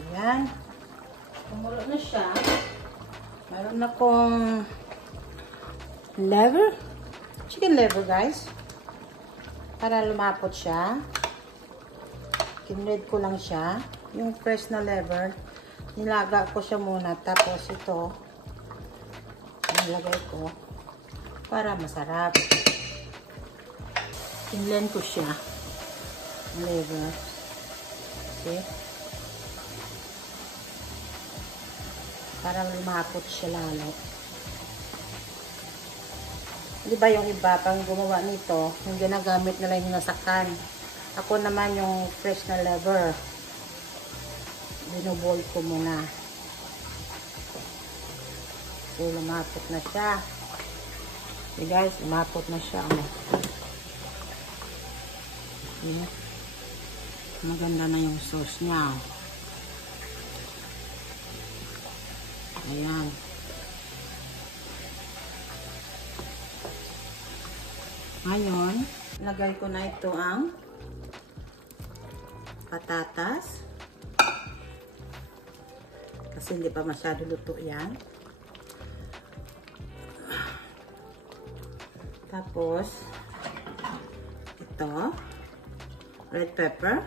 Ayan. Kumulo na siya. Meron akong liver. Chicken liver, guys. Para lumapot siya. Kinred ko lang siya. Yung fresh na liver. Nilaga ko siya muna. Tapos ito, nilagay ko para masarap. Kinlen ko siya. Liver. Okay. Para lumapot siya lalo. Di ba yung iba pang gumawa nito, yung ginagamit nila yung nasakan. Ako naman yung fresh na liver. Binuboil ko muna. So, lumapot na siya. Okay guys, lumapot na siya. Okay. Maganda na yung sauce niya. Ayan. Ngayon, lagay ko na ito ang patatas. Kasi hindi pa masyado luto yan. Tapos, ito, red pepper,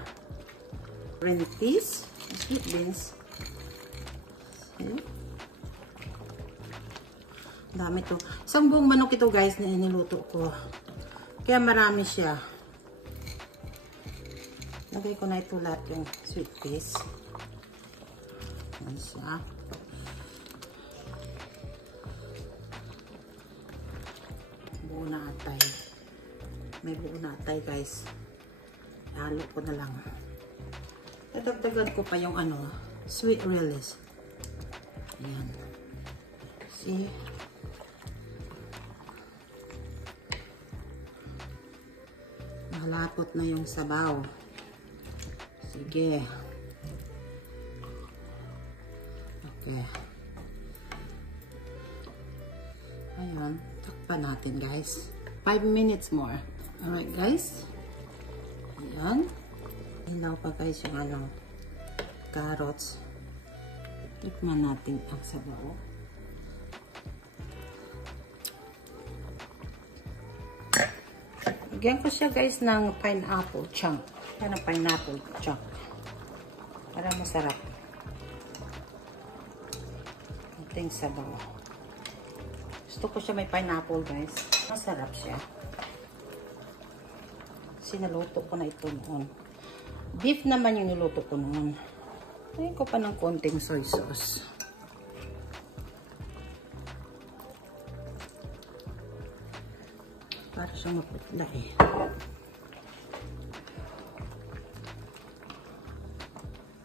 green peas, sweet beans. Okay. Dami to. Isang buong manok ito guys na iniluto ko. Kaya marami siya. Lagay ko na ito lahat yung sweet peas. Ayan siya. Buo na atay. May buo na atay guys. Halo ko na lang. Dadagdagan ko pa yung sweet relish. Ayan. See? Malapot na yung sabaw. Sige. Okay. Ayan. Takpan natin guys. 5 minutes more. Alright guys. Ayan. Hinaw pa guys yung carrots. Tikman natin ang sabaw. Lagyan ko siya guys ng pineapple chunk. Yan ang pineapple chunk. Para masarap. Ating sabaw. Gusto ko siya may pineapple guys. Masarap siya. Sinaluto ko na ito noon. Beef naman yung niluto ko noon. Lagyan ko pa ng konting soy sauce. Para siyang maputla eh.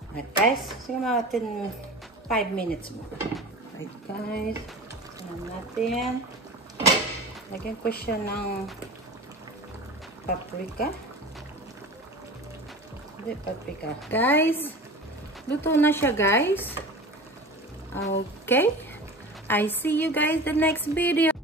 Alright guys, siguro natin 5 minutes more. Alright guys, tignan natin. Lagyan ko siya ng paprika. Hindi, paprika. Guys, luto na siya guys. Okay, I see you guys the next video.